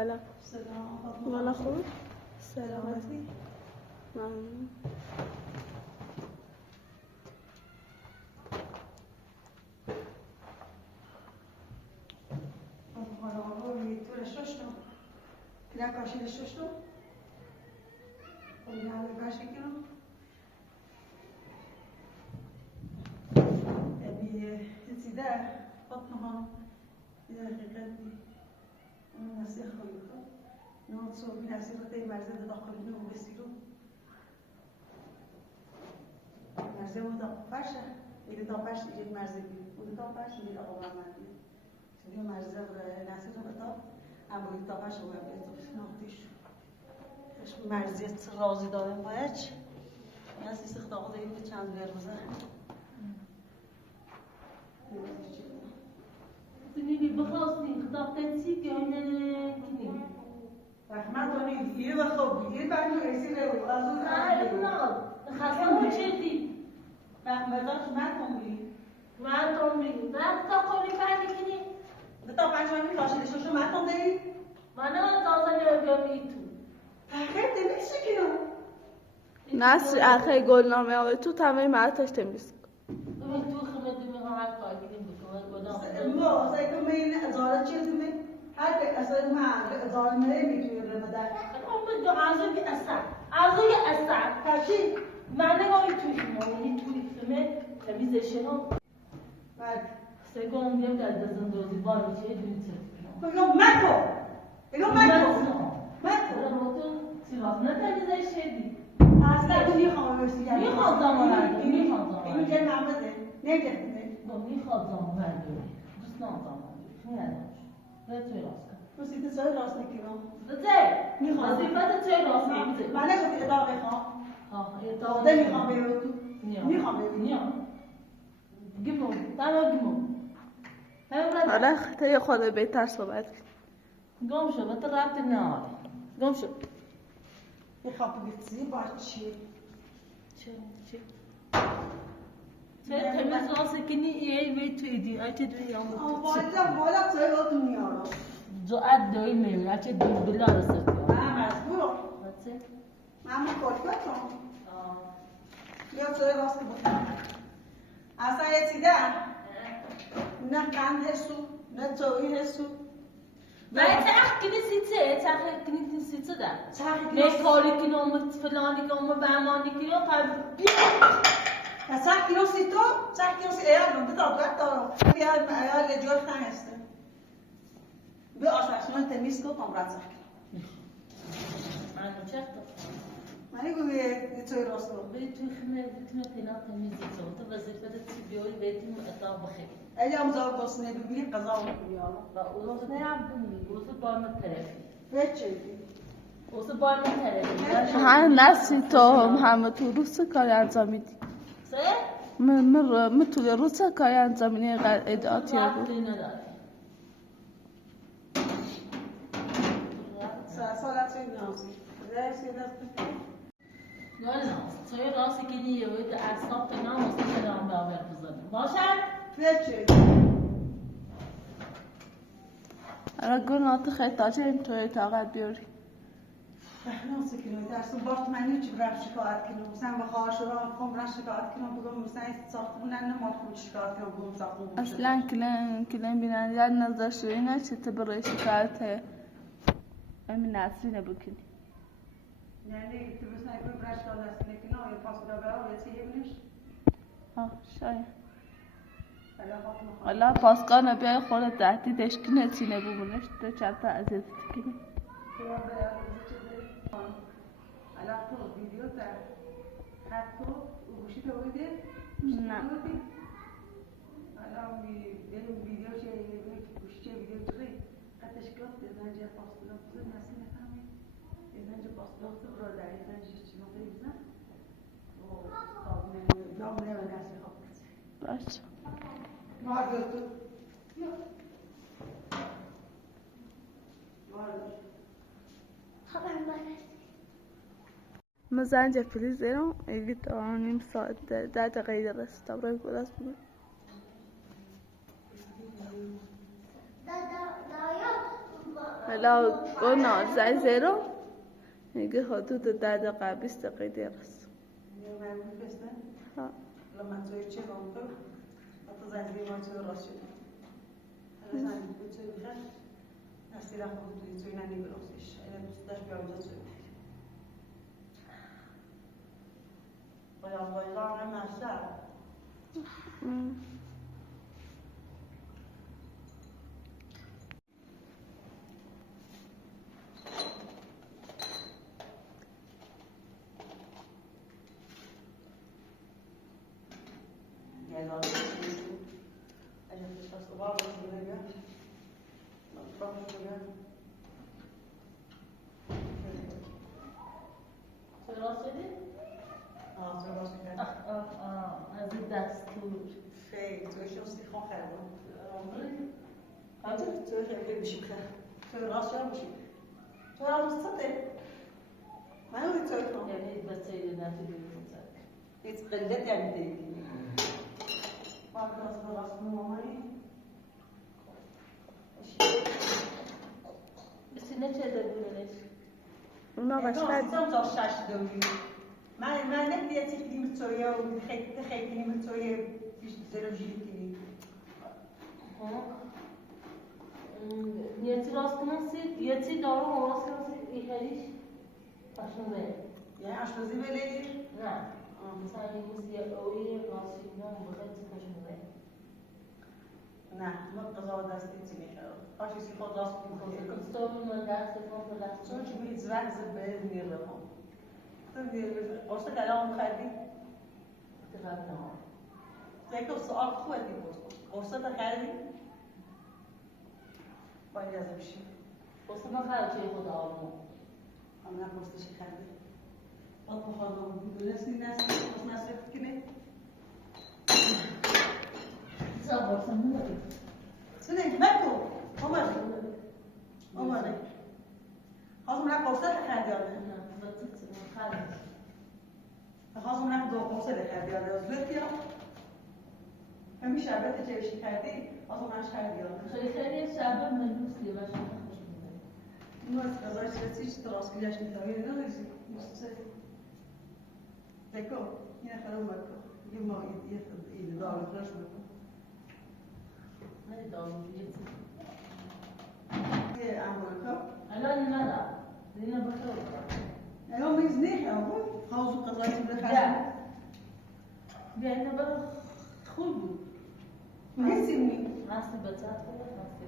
سلام. مالا خوب؟ سلامتی؟ ممنون. Krijg als je de zuster? Om naar de kastje te gaan. Het is daar. Wat nog aan? Ja, ik heb die. En dat zeg ik ook. Nou, zo ben ik zelf tegen mij zeggen dat ik nu een beetje doe. Maar ze moet dat passen. Ik heb dat passen. Ik heb maar ze. Moet dat passen? Ik heb dat al maar. Ze doen maar ze naast het dat. اما این تابش رو باید ناتیش مرزیت رازی دارم باید یه از این داغ داریم به چند برزه سنیدی بخواستیم خطاب تنسی که اینه کنیم رحمت دارید یه و خوب یه بند رو ایسی رو از اون خواستم چه رحمت داشت من تنبیلی من تا کنی بندی کنیم تا پنج ماهی کاشیدش رو من تنبیلی من تازه گمی تو خیلی تمیز شکنم نصر اخی گلنامه آقای تو تمام معتش تمیز این تو خمدی میخوام هر کار کنیم بکنم ما سایکو می ازاره چیزی می هر به اصلا ما ازاره می میتونی رمضان اون دو عازی اثر کاشی من نگاهی توی خمه خمه تمیزشه هم بعد سگم میام در دزندوزی باری چه دونیته بگم مکو سیراز نتنیزه شدی اصلا میخوام بسیار میخواد زمان این جه محمده نگه میخواد زمان دوست نام زمان نه توی راست کن بسیده سای راست نکنم میخواد وظیفت توی راست نکنم من نگفتی ادامه بخوام ادامه میخوام بیرو تو میخوام بیرو گمون تمام حالا تا خود بهتر صحبت کن گم شو بطر رابط نهار گم شو میخوام بگیتی باید چی چه تمیز راسته کنی ای وی توی دی اچه دوی آمد بالا توی رو تو میارم زعاد دوی میوی اچه دوی بلا رسد من مزبورم من مکالکتم یا توی راست بکنم اصلا یه چیده نه قند حسو نه توی حسو و کنی سیته ده نه کاری کنی اومد فلانی که اومد بهمانی کنی و 100 کیلو سی تو 100 کیلو سی ایال به طاقت دارم ایال جوش نهسته به آشپزخونه تمیز کن کامرات 100 کیلو من چه من گویی توی راست رو بری توی خمه بتونه پینا تمیزی تو وظیفت چی بیایی بیتیم اتاق بخیر ایام زار گسنه ببینی قضا رو بیارم و اوسه هم بینی اوسه با من طرفی بچه اوسه با من طرفی ها نصر تو همه تو روز کاری انجام میدی من تو روز کاری انجام میدی ادعاتی رو سالت این نازی نه توی راستی که نیه و ده اصاب تا نام واسه کلام باور بزنیم باشد؟ بچه حالا گناه خیلی تاجه این توی طاقت بیاری ناسه کنم درستون بارت من نیچی برای شکایت کنم مثلا به خواهش را میخوام برای شکایت کنم بگم مثلا ساختمون نمال خود شکایت کنم بگم ساختمون اصلا کلم بیننده نظر شوینه چه تا برای شکایت همین نصری نبکنی نه تو بس نکنی برای شکایت کنم یا پاس بدا برای یا چیه بینش شاید حالا پاسکان بیای خود تهدیدش کنه چی نبومونش تو چند تا عزیزت کنی الان تو ویدیو در خط تو گوشی تو بوده؟ نه الان ویدیو چه گوشی چه ویدیو توی خطش کرد دزنجه پاسپورت بزن نسی نفهمی دزنجه پاسپورت رو در دزنجه چی نفهمی بزن و دامنه و نسی خواب باشه مارد تو مارد خبر مانست ما زنجه فلیز ایران ایگه تا نیم ساعت 10 دقیقه رسید تا برای گلاس بگم حالا قلنا زي زيرو میگه حدود 10 دقیقه 20 دقیقه دیر است. ها لما تسوي شيء ممكن أتزعل زي ما تسوي راسي أنا زعل بتسوي بخير نفسي راح أقول تسوي ناني بالأوسيش أنا بستاش بيوم تسوي ويا الله أنا ما شاء از این دستور خیلی توی شخصی خواه خیلی توی خیلی بشیم خیلی توی راست شما بشیم توی راست سطح من اوی توی خواه یعنی بسیاری نتیجه هیچ قلت یعنی دیدی ما راست راست مامایی بسیار چه دبیرش اونا باشد Soms al 6 doden. Maar net die het zich niet met zo jou, degene niet met zo je fysiologie. یه راست کنید یه چی دارو راست کنید ایخریش پاشنه Ja, آشپزی ولی نه مثلا این موسی اوی راستی نه بخاطر پاشنه نه ما قضا دستی چی میخواد آشی سی خود راست میخواد استون من دست فون دست چون چی میز وقت به میره هم تو میره واسه کلام خیلی دقت نه دیگه سوال خودی بود واسه خیلی باید از بشی واسه ما خیلی چه خدا آمون اما واسه چی خیلی بعد بخوام دونستی ناس نصرف کنه زبان سمونه سنه مکو عمر خواستم رفت قرصه خریدی آده خواستم رفت دو قرصه خریدی آده زود بیا همین شربت جوشی کردی خواستم رفت خریدی آده خیلی شبه ملوس لیوش خوش میده اینو از غذایش رسیش تراس کلیش میتونی نداشتی دیکو این خرم مکو یه ما این دار فرش مکو نه دارم یه امریکا الان ندارم دیگه بخیر الان میز نه اول خواستم غذایش بخرم بیا اینو برو خوب بود میسیمی راستی بچت خوبه راستی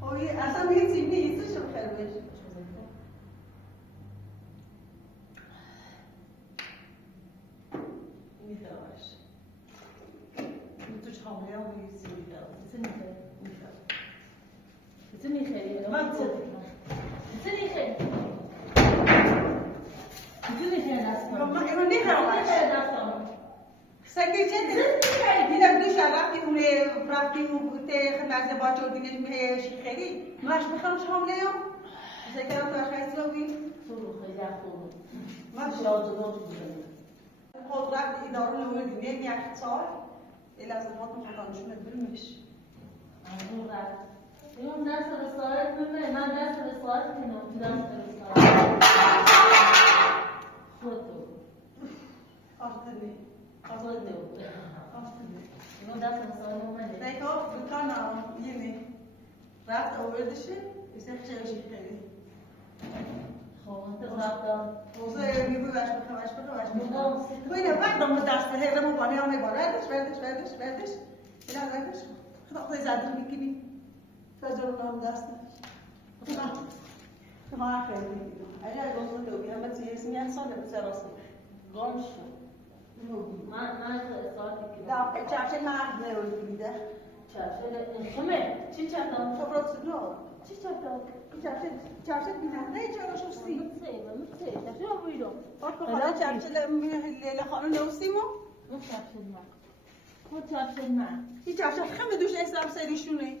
خوی اصلا میسیمی ایستش رو خیلی بشه میخواهش تو چهامه هم میسی میخواه بتني خير ما تصدق بتني خير بتني خير ما اینو نخواهش سکه چه دیدم دوش وقتی اونه رفتی و ته خدمت با چودینش میهش خیلی ماش میخوام شامله ام سکه رو تشخیص رو بی تو خیلی خوب ماش یادداشت بزنی خود رفت اداره لول دینه یک سال لازمات مخاطبشون برمیش اون رفت اون دست رسالت ببین من دست رسالت کنم دست رسالت خودتو آفتنی خودتو آفتنی اون دست رسالت منه دیگه دکان یعنی رفت آوردشه بسیار خیلی خیلی خب رفتم موضوع میگوی باش بخواهش وقت ما دست هرم و بانی هم میباردش بردش اینا بردش خدا زدر میکنی فجر نام دست ما خیلی اگر گفتم تو بیام بعد یه سیمی انسان بسیار راست گم شد من رسالت دا چه مرد نرو میده چه خمه چی چطور تو برات نو چی چطور چه بیننده چه شوستی متسيب شو بيدو حالا چه لیلا خانم نوستیمو متشافل مع هیچ چه خمه دوش اسلام سریشونه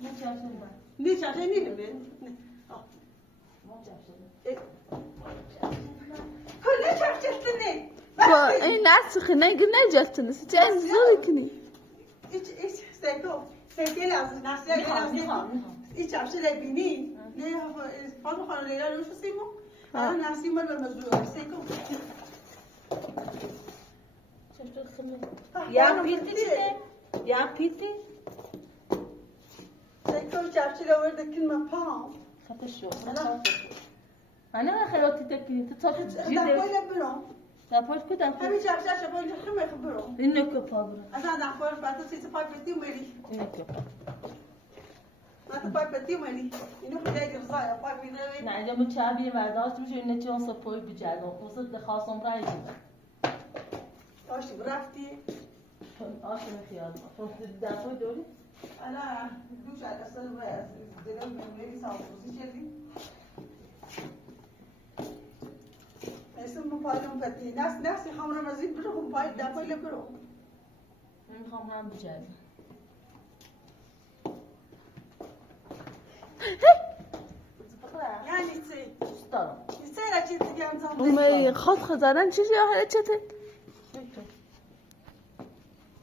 متشافل مع نه چه نمیره کلی چه با این نسخه نگه نجفتنی چه این زوری کنی ایچ سکو سکل از نسیه این چمشه لبینی نه فاطمه خانم لیلا رو میشناسیمو الان نسیم مال به مزرعه سیکو چطور خمه یا پیتی چیه؟ یا پیتی؟ سیکو چمشه لورده کلمه پام خفه شو انا خیراتی تکنی تو تا جیده دفعه برام دپاش کو دپاش همین چمشه شبا اینجا خیلی برام این نکو پا برو اصلا دفعه فردا سیت پای پتی اومدی این نکو پا ما تو پای پتی اومدی اینو خیلی رضایه پای میره نه اینجا من چابی برداشت میشه این نتیجه اون سپوی بجردم واسه خواستم رای دیدم آشتی رفتی آشم خیال ما دپای دوری انا دوش على اساس دلم ملي صاحبي شدي اسم مفاعل فتي ناس خمره مزید برو پای دفعه برو میخوام هم بجردم یعنی چی دوست دارم چه چیزی دیگه هم زمان اومه خود خزارن چیزی آخه چته؟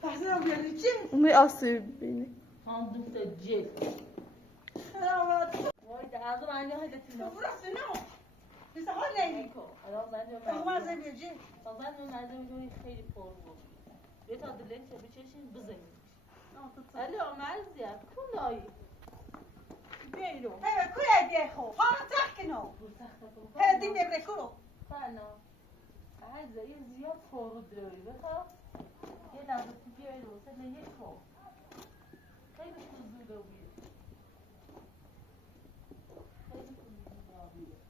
فهمیدم بیاری چی اومه آسیب بینی هم دوست جیل وای دعوا معنی های دتینا برو نه بس حال نمیکو الان من فهمم زي بيجي من مردم روی خیلی پر بود یه تا دلت رو بچشین بزنید الو مرزیه کلایی بیرو هي كل ديخو ها تحكنو هي دي بيبركو فانا عايزه یه زیاد پر داری بخواه یه لحظه بیایید واسه یک خو خیلی خوزوده بود خیلی خوزوده بود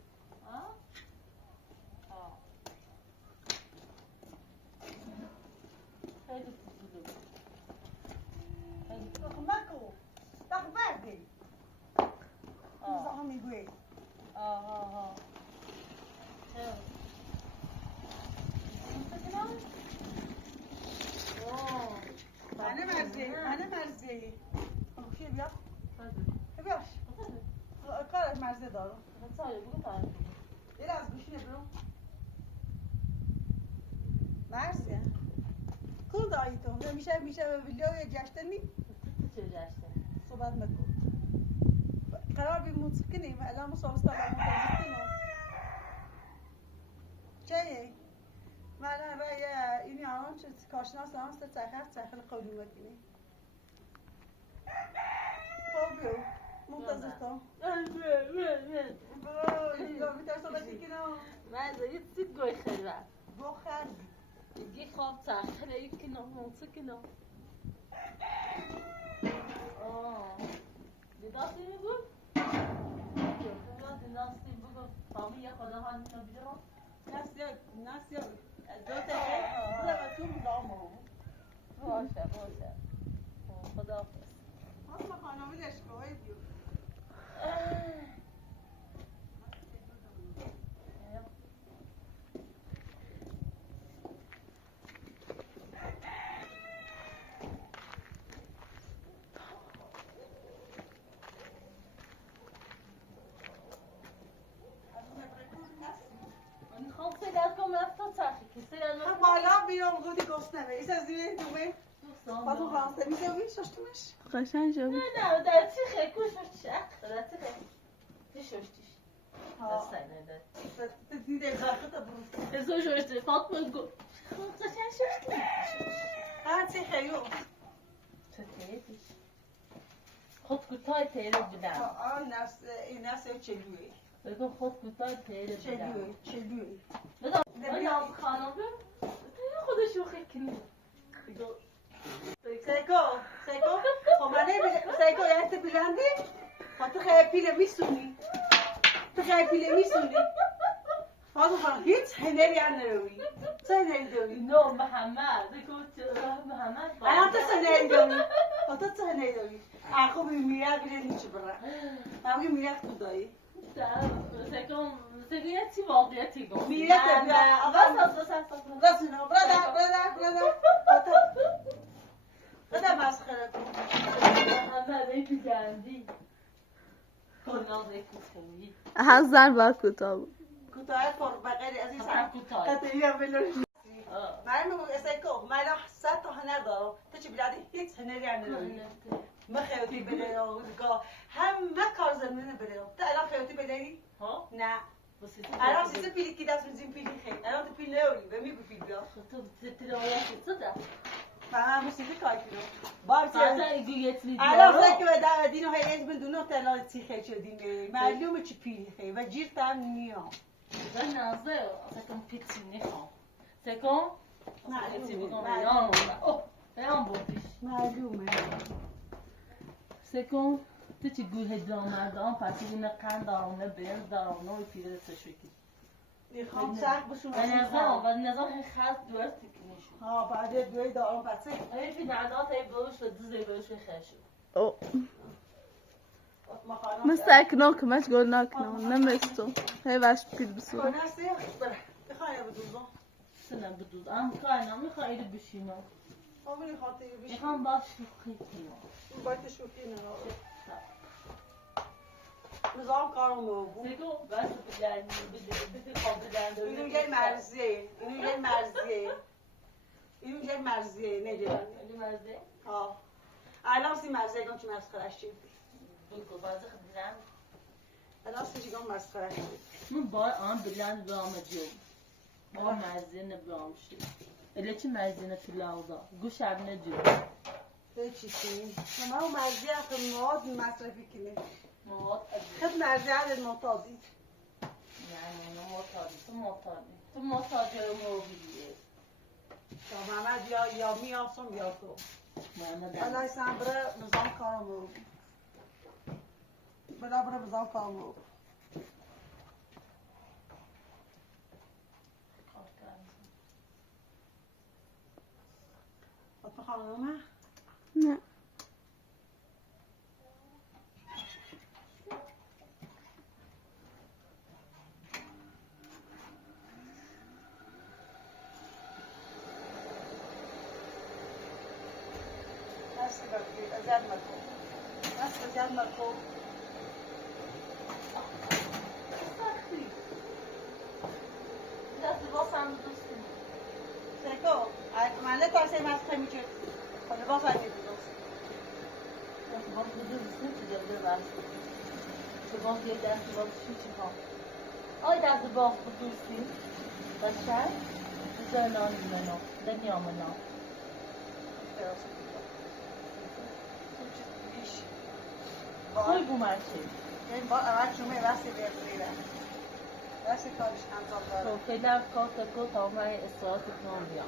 خیلی خوزوده بود ماكو تخبردي زعمي قوي انا مرزي شو بيا بياش قال مرزي دارو ايه از گوشی برو مرزی کل دایی تو میشه به ویدیو جشتنی چه جشته صحبت نکن قرار بی موسیقی الان مسابقه دارم چه من رای اینی الان چه کارشناس هم است تاخیر قولی مدینی خب بیو منتظر تو برو میترسم بسی کنم من یه سید گوی خیلی بر بخر یکی خواب تاخیر یکی نه موسیقی نه دیداستی میگون؟ دیداستی بگو فامی یه خدا ها نیستم بیدارم ناسیا دو تا برو تو مدامو باشه خدا حافظ اصلا خانمی دشکوهی بیو بالا بیرون گودی گفت نمی ایسا زیره دومه باتون خانسته میزوی ششتمش قشنگ شد نه در چی خیلی کشش در چی خیلی ششتیش دست نده دیده زاخته برو ازو ششتی فاطمه گو قشنگ ششتی ها چی خیلی چه تیریش خود کوتاه تیره بودم این نفس چلوی بگو خود کوتاه تیره بودم چلوی من یاز خانم خودش رو خیلی کنی سیکو خب من نمیده سیکو یه بلندی خب تو خیلی پیله میسونی فاطمه خانم هیچ هنری نروی چه هنری دوی نه محمد بگو محمد الان تو چه هنری دوی تو چه هنری دوی خوب میره بیره نیچه برا همگه میره خدایی سکیتی واقعیتی گفت میره بیا بس نه برادر مسخره کن محمد ایتی گندی کناز ایتی خوبی هر زن باید کوتاه بود کوتاه فرق بغیر از این کوتاه قطعی هم بلوش من میگم سیکو من 100 تا هنر دارم تو چی بلدی هیچ هنری نداری ما خیلی بده همه کار زمینه بده تا الان خیاطی بدهی؟ ها نه واسه الان سیزه پیلی که دست میزیم پیلی خیلی الان تو پیل نوری و میگو پیل بیا تو تلویات صدا فهم موسیقی کار کنم بار بعدا ایگویت لید الان فکر به در دینو هیچ بدون تا الان تی خیلی شدیم معلومه چی پیلی خیلی و جیر تام نیام زن نازه سکم پیتی نخوام سکم معلومه اوه بیان بودیش معلومه سکم تو چی گوه دامردان پسی نه قند دارم نه بینز دارم نه پیره تشویکی میخوام سخت بشون و نظام خاص دوست تکنیشون ها بعد دوی دارم پسی این فی نعدات ای بروش و دوزه بروش و خشو او مثل اکنو که مش گل نکنم نمیستو هی وش پیل بسو کنسته بخواه بدوزم سنه بدوز ام کارنا میخواه ایده بشینم همین خاطر بیش میخوام با شوخی کنم باید شوخی نه نظام کارمو بود سکو بس بده خواب بدن اینو یه مرزیه اینو یه مرزیه نگه اینو مرزه ها الان سی مرزیه گم چی مسخرش چی بگو بازه خدیدن الان سی گم مسخرش چی من با آن بلند برام جیوم با مرزه نبرام شد اله چی مرزه نتلاودا گوش عب نجیوم ده چیزی شما مرزیه که مواد مصرفی کنه مواد خد مرزیه عدد معتادی یعنی تو معتادی رو موبیلیه تا محمد یا میاسم یا تو محمد الان سم بره نظام کارمو بره نظام کارمو فاطمه خانومه نه دست بگیر ازت مکن دست ازت مکن سختی دست واسم دوستی سکو محله کارسه مسخه میشه خب لباس هم میدونست دست باز دوستی چه جلده بست چه باز یک دست باز چی ها آی دست باز دوستی بچه بزر نان منو دنیا منو خوی بومرچه این با اول شما واسه بگیره واسه کارش انجام داره تو خیلی کار تکو تا من استراحت کنم بیام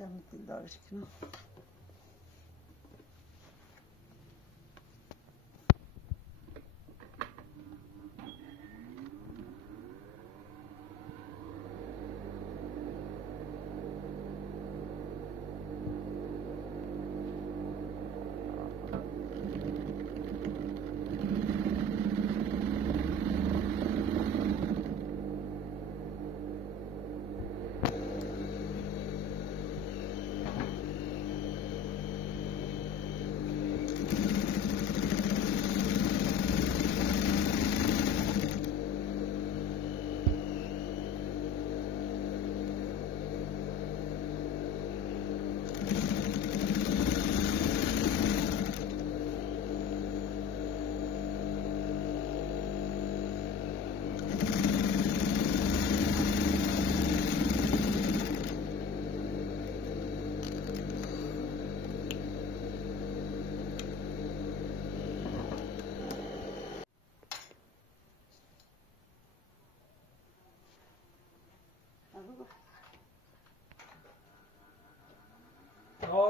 چند دل دارش کنم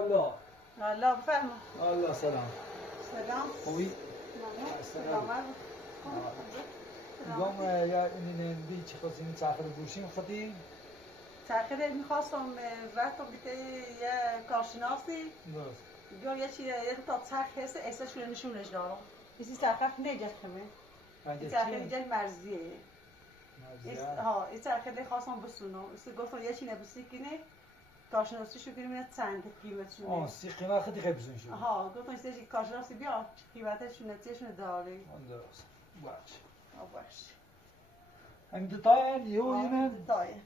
الله الله بفرما الله سلام سلام خوبی؟ سلام میگم یا این چی خواستیم تأخیر گوشیم خودی؟ تأخیر میخواستم رفتم بیته یه کارشناسی درست بیار یه چی یه تا تخت هست احساس شده نشونش دارم کسی تخت نجات کنه این تأخیر اینجا مرزیه ها این تأخیر خواستم بسونم گفتم یه چی نبسی کنه کارشناسی شو کنیم یه چند قیمتشونه سی قیمت خیلی خیلی بزن شد ها گفتم این کارشناسی بیا قیمتشونه چیشونه داری درست باش همین دو تای یه و یه تایه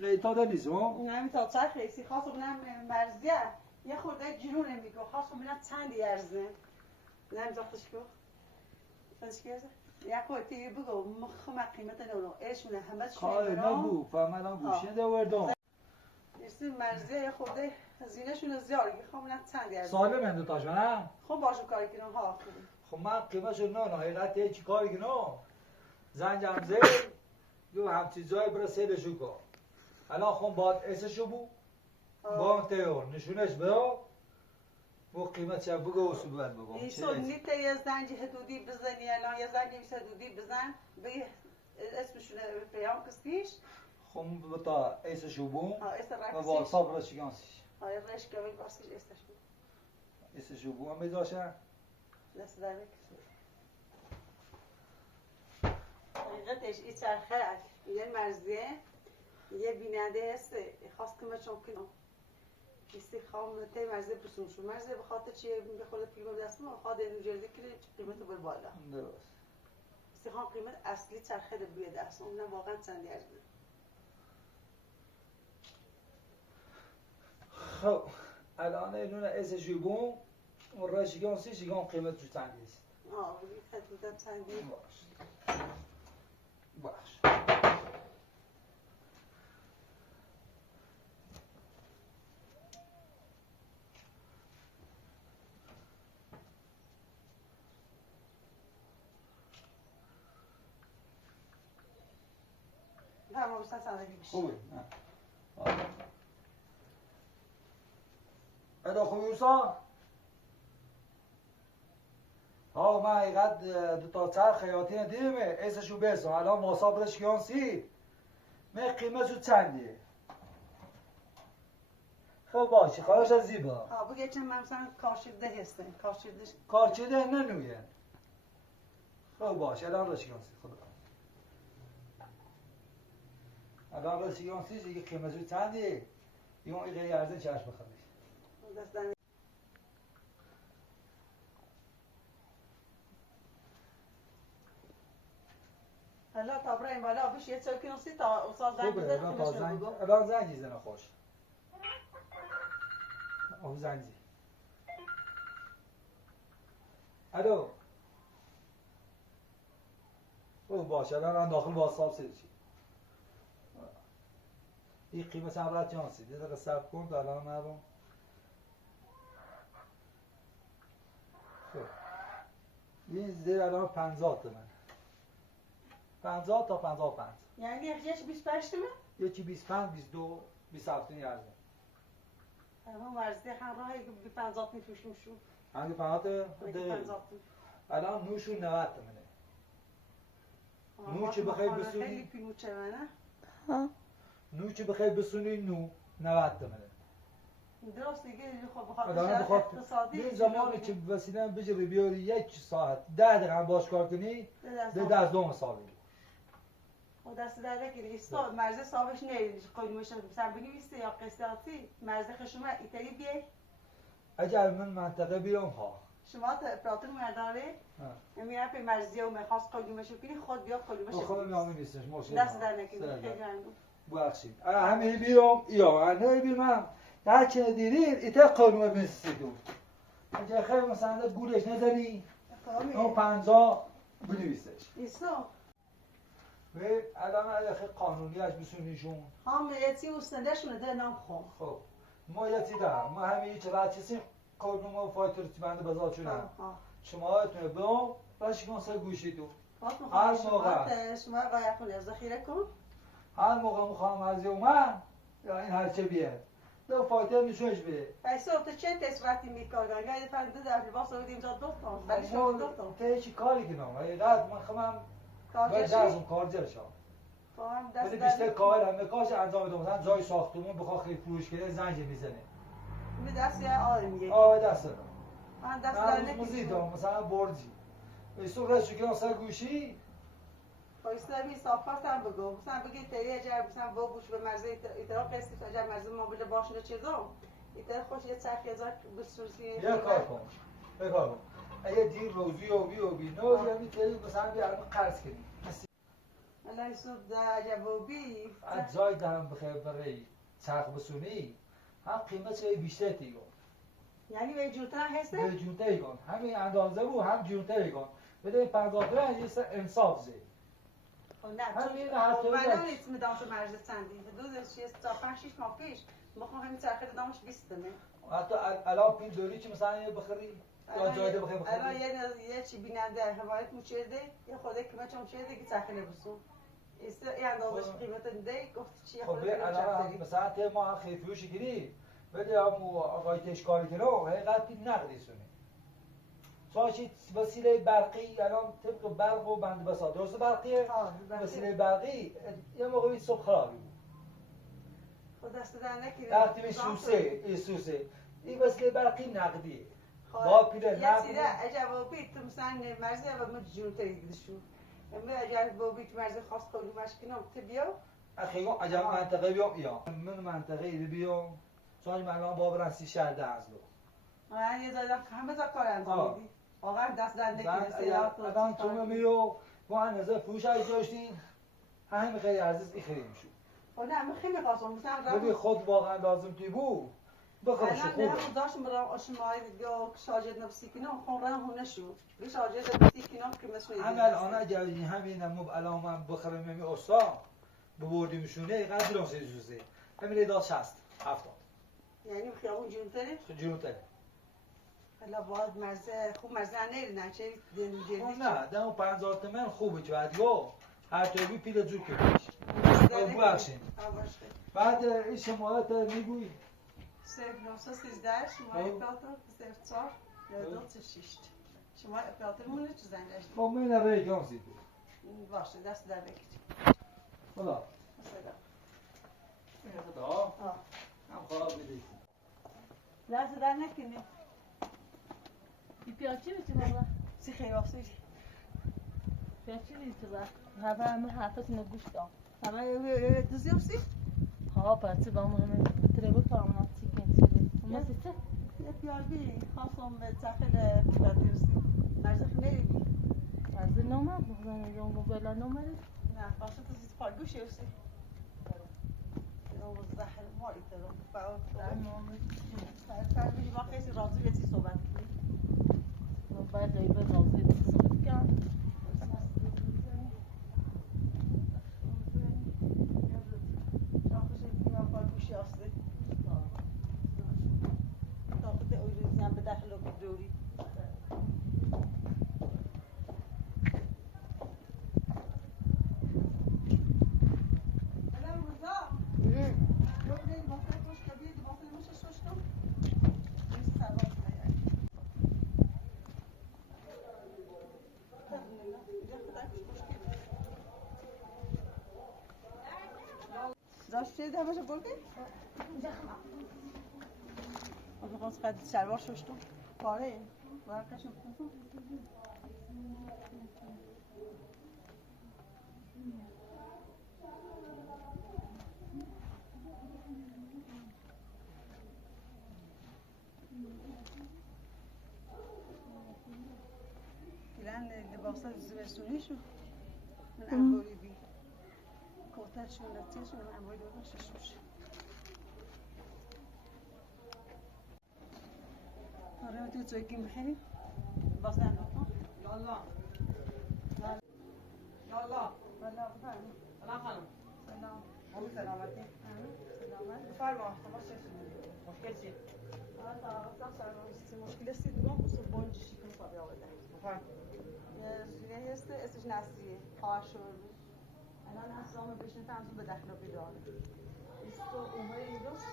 قیتا دا نیست اون همین تا چرخ ایسی خواستم بینم مرزیه یه خورده جنونه میگو خواستم بینم چندی ارزه نمی زاختش که فنش که ارزه یک خورده بگو مخمه قیمت نونو ایشونه همه شونه کار نبو فهمدم گوشی ده وردم ایسی مرزیه یه خورده هزینه شونه زیاره میخوام بینم چندی ارزه ساله من دو تاش نه؟ خب باشو کاری کنم ها خب من قیمتشو نه حقیقت یه چی کاری کنم زنجم زیر یو هم چیزای برسه دشو کن الان خون باید اسشو بو با تیور نشونش بیا و قیمت چه بگو و سبت بگو این سنیت یه زنجی حدودی بزنی الان یه زنجی بیش حدودی بزن بگی اسمشونه پیام کسیش خون بتا اسشو بو اس و رکسیش با صبر رشگانسیش آیا رش کمی باسیش استشون اسشو بو هم بذاشن دست در بکن حقیقتش این چرخه یه مرزیه یه بیننده هست خواست کمه چون کنم کسی خوام تی مرزیه بسون شو مرزیه بخاطر چیه بخوره پیمه دستم و خواهد اینو جلده کنه قیمت رو بر بالا درست کسی خوام قیمت اصلی چرخه رو بیه دست اونم واقعا چندی ارزه خب الان اینون اسشو بو و رشگانسیش یکم قیمت جو چندی است بگید حدودا چندی باش فرما بستن صندلی بشه خوبه ادا خوبی اوسا ها من حقیقت دو تا چرخ خیاطی دیمه ایسشو بسن الان مصاب رشگانسی من قیمتشو چندیه خب باشه خواهش از زیبا بگید چند من مثلا کارشیده هستن کارشیدش کارچیده ننوین خب باشه الان رشگانسی خدا الان رشگانسی دیگه قیمتشو چندیه یون ایقه یرزه چشم بخواهی دستن حالا تا برای این بالا بشه یه چای کنوسی تا اصلا زنگ خوبه بزن الان تا خونش رو زنگ بگو الان زنگ زنه خوش او زنگی الو او باشه الان داخل واتساپ سرچی این قیمت هم جانسی یه دقیقه صبر کن تا الان نرم خب این زیر الان 50 تومن 50 تا 55 یعنی یکیش 25 تومن؟ یکی 25 22 27 یارده اما مرزی همراهی که بی 50 میفروشیم شو. هنگی پنات بی ده 50 الان نوشون 90 تومنه. نو چه بخوای بسونی؟ خیلی پیمو چمنه. ها نو چه بخوای بسونی نو 90 تومنه. درست دیگه خب بخاطر آدم شرط بخواد اقتصادی این زمانی که وسیله بجری بیاری 1 ساعت 10 دقیقه باش کار کنی ده از 2 مساوی. و دست در نکنی استا مرز صاحبش نیست قیمتش مثلا بنویسه یا قسطاتی مرز خشومه ایتری بیه اگر من منطقه بیام ها شما پراتون مرداره میره به مرزی و میخواست قیمتش کنی خود بیا قیمتش خودم میام نیستش مشکل دست در نکنی خیلی ممنون بخشید همه بیام یا نه بیام هر چه دیدین ایت قانون بنویسیدو اگه خیلی مثلا گولش نزنی اون 50 بنویسش ایستا و الان اگه خیلی قانونیش بسونیشون هم یتی استنده شونه ده نام خون خب ما یتی دارم ما همه هیچ راچیسی قانون ما فایتورتی بنده بزار چونم شما اتونه بیام باش کن سر گوشی تو هر موقع شما قایق کن ذخیره کن هر موقع میخوام از من یا این هرچه بیاد دو فایتر نشونش بده پیسه تو چه تصورتی میکردن گاهی فرنده در لباس رو اینجا دوستان ولی شما دوستان تو هیچی کاری کنم حقیقت من خمم باید درزم کارجر شم فهم دست ولی بیشتر کار همه کارش انجام میدم مثلا جای ساختمون بخواه خیلی فروش کنه زنج میزنه می دست یه آدمیه دست دارم من دست من در موزیدم مثلا برجی ایستو رشو کنم سر گوشی پایسته می صافت هم بگو مثلا بگی تری اجر مثلا با گوش به مرزه ایترا قسطی اجر مرزه ما بله باشنه چه دام ایترا خوش یه چرخی ازار بسورسی یه کار کن یه کار کن اگه دیر روزی و بی نو یعنی تری مثلا بیا الان قرض کنی الله یسود اجر و بی اجزای دهم بخیر برای چرخ بسونی هم قیمت چه بیشتر تیگون یعنی به جورتر هسته؟ به جونتر کن همین اندازه بود هم جونتر کن بده 50 درصد یه انصاف زی نه همین هر طور من نیست میدانش مرز چندی حدودش یه تا 5 6 ماه پیش میخوام همین چرخه دامش 20 نه حتی الان پیل دوری چی مثلا یه بخری یا جایده بخری الان یه چی بیننده حمایت میچرده یه خوده که من چون چرده که چرخه نبسون است این اندازش قیمت ده گفت چی خب الان مثلا ته ما خیلی فروش گیری ولی هم آقای تشکاری کنه حقیقت پیل نقدی سونه چون وسیله برقی الان طبق برق و بند بساط درست برقیه وسیله برقی یه موقعی صبح خرابی بود خود دست در نکنید تحتیمش سوسه این وسیله برقی نقدیه با پیل نقدی اجا با پیل تو مثلا مرزی و من جون تریدی شو اما اجا با پیل مرزی خاص کنی مشکنم تو بیا اخیرا اجا منطقه بیام یا من منطقه ایده بیام چون من الان با برنسی شهر دزلو من یه دادم همه تا کار انجام میدی واقعا دست در نکنید الان تو میو ما نظر فروش های داشتین همین خیلی عزیز بخریم شو نه من خیلی خواستم مثلا ولی خود واقعا لازم تی بود بخورش خوبه الان هم داشتم برام آشمایی یا شاجد نفسی کنم خورم هونه شو بی شاجد نفسی کنم که مثل عمل آنها جایی همین هم الان من بخرم میمی استا ببردیمشونه قدر راستی جوزه همین ایداد 60 70 یعنی خیابون جونتره جونتره حالا باید مرزه خوب مرزه نه چه دل نه دم 50 تومن خوبه که بعد یا هر طوری پیل جور کنیش او بخشین بعد این شمارت میگوی 0913 شماره اپراتور 04 9236 شماره اپراتورمونه چه زنگش خب من نره کام سیدی باشه دست در بکش خدا خدا هم خواب بدید لحظه در نکنه پیاچی میشه بابا سی خیلی واسه پیاچی میشه بابا همه حرفتونو گوش دام همه دوزی واسه ها پس با همه تربو کاملا چیکن چیه ما سیته یه پیالبی خواستم به تخیل پیاده واسه مرزخ نیدی از نومد بخوام یه موبایل نومد نه خواستم تو چیز پاگوشه واسه اون زهر ماری ترم باور فرمی با کسی راضی به چی صحبت کنی بعد به راضی صحبت کنم گوشی آسته تا خود اوریزی هم به داخل و دوری الان روزا ببینید واسه خوش کبیر واسه موش ششتم چه ده باشه بول که؟ از خواست قد شلوار ششتم پاره ورکشم کنم الان لباسات زمستونی شو من انباری بی کوتاشون لطیشون من انباری دو شش آره تو توی بخیری باز انداختم یالا یالا والا بفرمایید سلام خانم سلام خوبی سلامتی سلامت بفرما شما چه مشکل چیه مشکل است دیگه بس بونج شیکن صابی آورده بفرما یه هست اسمش نسریه خواهر الان اسلام بشین تمام به داخل بیداره است اونها اینجاست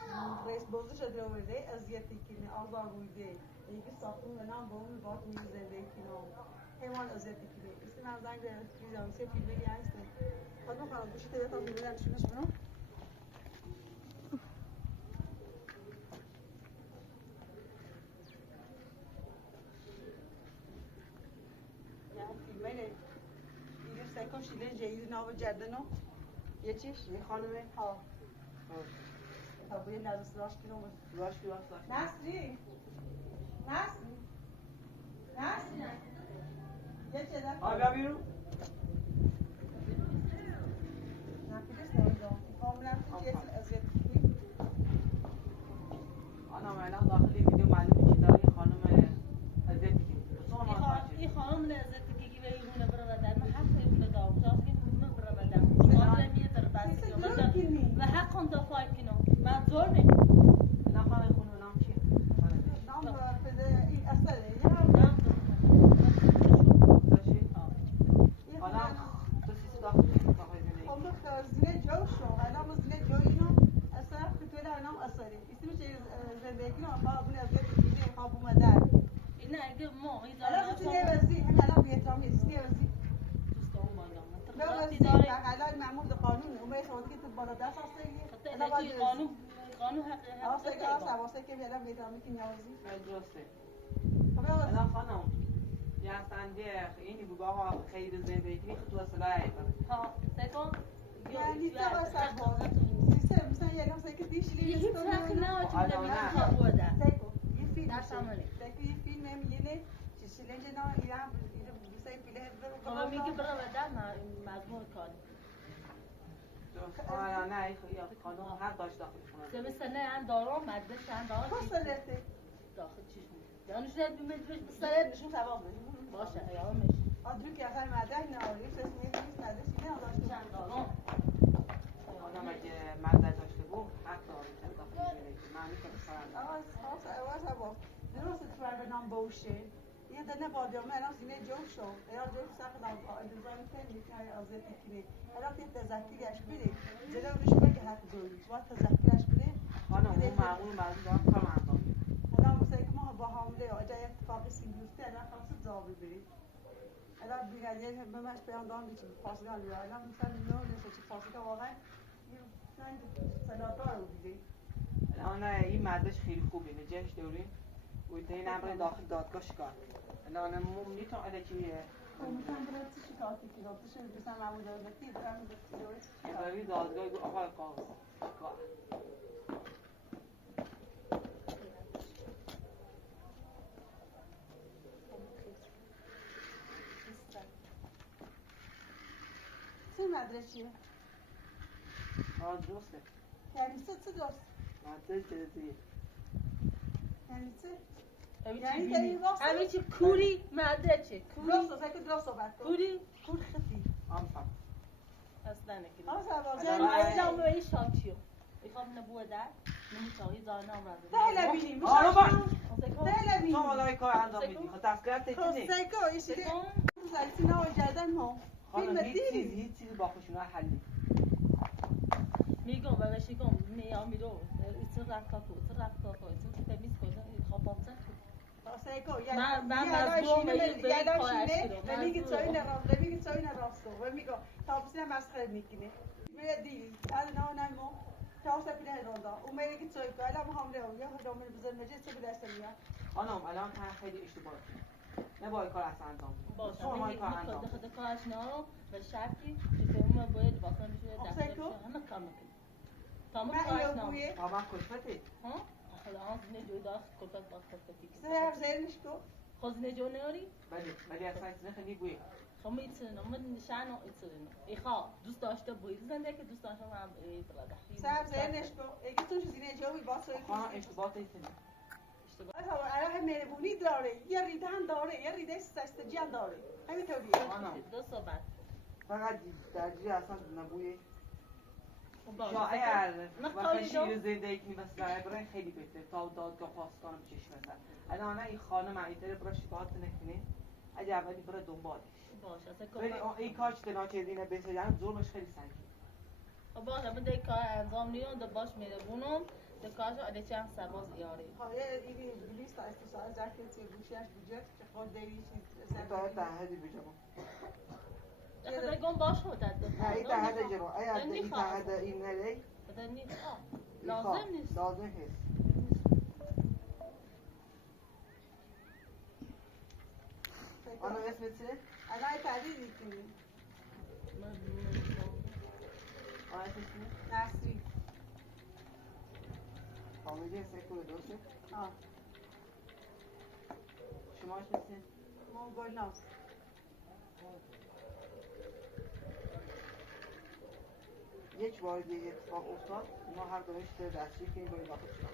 رئیس بازی شده آورده اذیتی کنه آزار بوده یکی ساختون به نام با اون بات میز زنده کنه حیوان اذیتی کنه است من زنگ بیزام سه فیلمی هست خودم خانم گوشی تلفن میبرم شونش برام سکم شیلن جیدی نام جردنو یه چیش این خانمه ها تا باید لازم راش کنم راش نسری نسری نسری یه چه در بیا بیرون نفیدش نمیدونم کاملا تو یه ازیت کنی خانم الان داخل ویدیو معلومه که داره این خانم اذیت میکنه این خانم لذت که به ایرونه برادر من حق ایرونه دارم جاست که من برادر مادر میتر بس و حق اون دفاع کنم من زور نمی نه خانم خونه نام چیه نام بده این اصله یه هم نام حالا تو سیسی داخل زندگی خب زینه جو شو الان زینه جو اینو اصلا فتوله الان اصلی اسمش زندگی رو قابل از دیگه قابل مادر این اگه ما این الان چه وزی هم الان بیتامی است چه وزی دوستا لا وزی الان معمول قانون اومه شما که تو بالا دست هستی الان قانون حق واسه که واسه که الان بیتامی که نیازی درسته خب الان خانم یه سنده اینی بگو آقا خیر زندگی تو اصلاح ها سکون یعنی تو واسه بالا سیستم مثلا یه نفسی که دیشلی هیچ وقت نه چون نمیشه بوده سیکو یه فیلم در سامانه سیکو یه فیلم میینه چیزی نه ایران ایران بیسای پیله بابا میگه برادر مضمون کاری آره نه این خانم حق داشت داخل خونه سنه ان دارم مدرسه ان دارم خسته داخل چیش یعنیش نه بیمدرش بسره نشون ثواب باشه ایامش آدرو که اصلا مدرک نهاری اسم نیست مدرسی نه داشته چند دارم خانم اگه مدرک داشته بود حق داره که داخل زندگی معنی که بسرن ثواب درست تو نام باشه یه دنه بادیام الان سینه جو شو یا جو سخت نام انتظار میکنی که آزاد کنی الان که تذکرش بده جلوش بگه حق داری تو تذکرش بده خانم اون معمول مردم دارم کار انجام میده الان مثلا که ما با حامله آجای اتفاقی سینگوستی الان خلاص جواب برید الان بیگریه بهمش پیام دادم که فاصله یا الان مثلا نو نشه فاصله واقعا سنگ صدادار بودی الان این مدرش خیلی خوبه نجهش دوریم و این نمره داخل دادگاه شکار الان میتونم الکیه مثلا برای چی شکایتی که داشته شد مثلا معمول دولتی دارم برای دادگاه گو آقای قاضی شکار چه مدرسیه؟ درسته یعنی چه درست؟ مدرس درستیه یعنی چه؟ همین چی کوری مدرسه درست است که درست صحبت کن کوری کور خفی آمفهم اصلا نکنی آسا اینا به این شاکیو میخوام نبوه در نمیتونی زانم را تهلا بینیم آره با تهلا بینیم تو مالای کار انجام میدی خب تسکیرت تکنی سیکو ایشی زایتی نو جردن ما خانم هیچ چیزی با خوشونه حلی میگم و شیگم میام میرو ایتر رفتا تو ایتر تمیز کنه خواب بامزن سیکو من مظلوم میگه چای نراستو و میگه تابسه مسخره میکنه میگه دی از نه مو تاسه پیله روندا اومدی که توی کالا مهمره و یا خودم بزرگ مجلس بیل استریا خانم الان که خیلی اشتباه کردی. نباید کار اصلا انجام بدی. باشه شما من کار انجام خود بدی. کارش نه و شرطی که اون باید واسه میشه دست همه کار میکنه تمام من کارش اینو نه بویه بابا کشفتی. ها خدا آن نجوی داشت کلفت باز کلفتی سهر زیرش کو خود نجوی نیاری ولی اصلا چیز خیلی بوی. خب ایتونه من نشان ایتونه ایخا دوست داشته بوی زنده که دوست داشتم هم ایتلاده سهر زیرش کو اگه تو چیزی نجوی واسه خانم اشتباه ایتونه. الان مهربونی داره یه ریدن داره یه ریده سستجیان داره همینطوریه خانم دو صحبت فقط درجی اصلا نبوی. خب باشه شاید نخواهی وقتی دو شیر زنده که می‌بسه برای خیلی بهتر تا دادگاه پاسداران چشم بزن. الان این خانم ایتر برای شکایت نکنه. اگه اولی برای دنبالش. باشه اصلا ولی کار این کار چه ناچیزینه بسیار ظلمش خیلی سنگینه. خب باشه من دیگه کار انجام نیام دو باش میره بونم دو کارشو علی چند سرباز یاری یه ایدی لیست استشاره جاکتی گوشیش بوجه که خود دیگه چیز تا تعهدی بجمع. اصلا گم باش مدت دو این تعهد جمع. اگر این تعهد این نلی بدن نیست لازم نیست لازم هست. آنو اسمت چیه؟ الان تعدیل کنی آن اسمت چیه؟ نصری آموزی سکول درسته؟ آه شما اسمت چیه؟ ما گلناز یک بار دیگه اتفاق افتاد ما هر دوش دستشویی کنیم برای داخل شدن.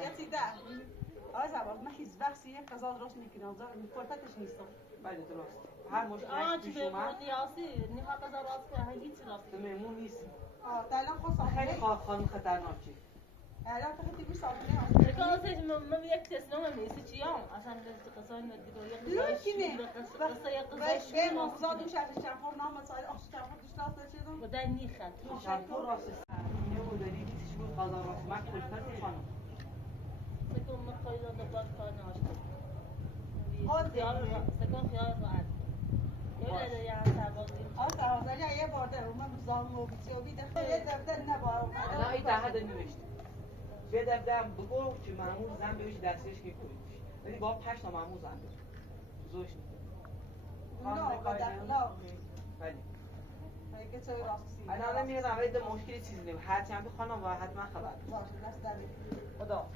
یه چیزه آقای زبان من هیچ وقتی یک قضا درست میکنم میکرتتش نیستم بله درست. هر مشکلی پیش چه اومد نیازی نیها قضا راست که هیچ راست تو مهمون نیست. تا الان خود خیلی سامونه خانم خطرناکه. الان تا خیلی بیش سامونه کاسه من یک تسلیم میسی چیام عشان قصه ندیگه باش به موضوع دوش از چرخور نام مسائل آخش چرخور دوش داشته شدم بدن نیخت شرطور راست یه مدلی دیتش بود قضا راست من کشتن خانم. سکون مخوای داده باش کار ناشته آن سکون خیال راحت یه یعنی سربازی آقا یه بار در من زام و بیتیوبی دفعه یه دفعه نبارم الان این تعهد نوشته. یه دفعه بگو که معمول زن بهش دستش که کنید. ولی با 5 تا معمول زن بشه. زوش نه بدخلا ولی که چه راستی الان میاد ولی مشکلی چیزی نیست. هرچی هم خانم و حتما خبر. باشه دست در خدا.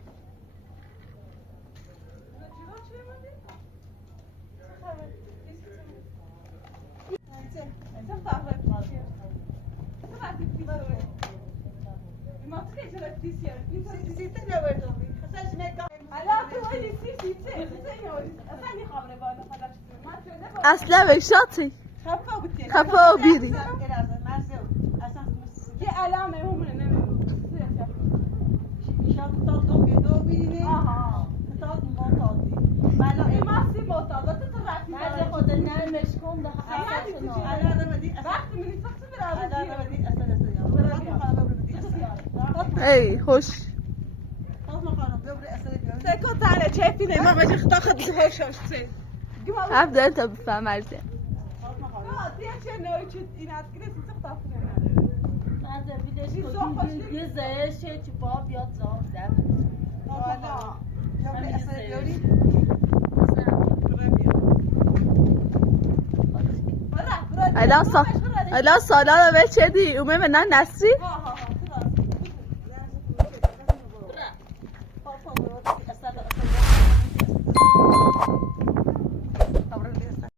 اصلا بکشاتی خفا و بیری مرد خود نرمش کن ده ای خوش سکو تانه چه فیلم ما باشه خدا خود خوش هستی هم داره تا بفهم مرزه چه نوعی چه این از گریس سخت از ویدیوش کن یه زهشه چی با بیاد زام زد یا به اصلا بیاری الان سالان رو بچه دی اومه منن نسری ها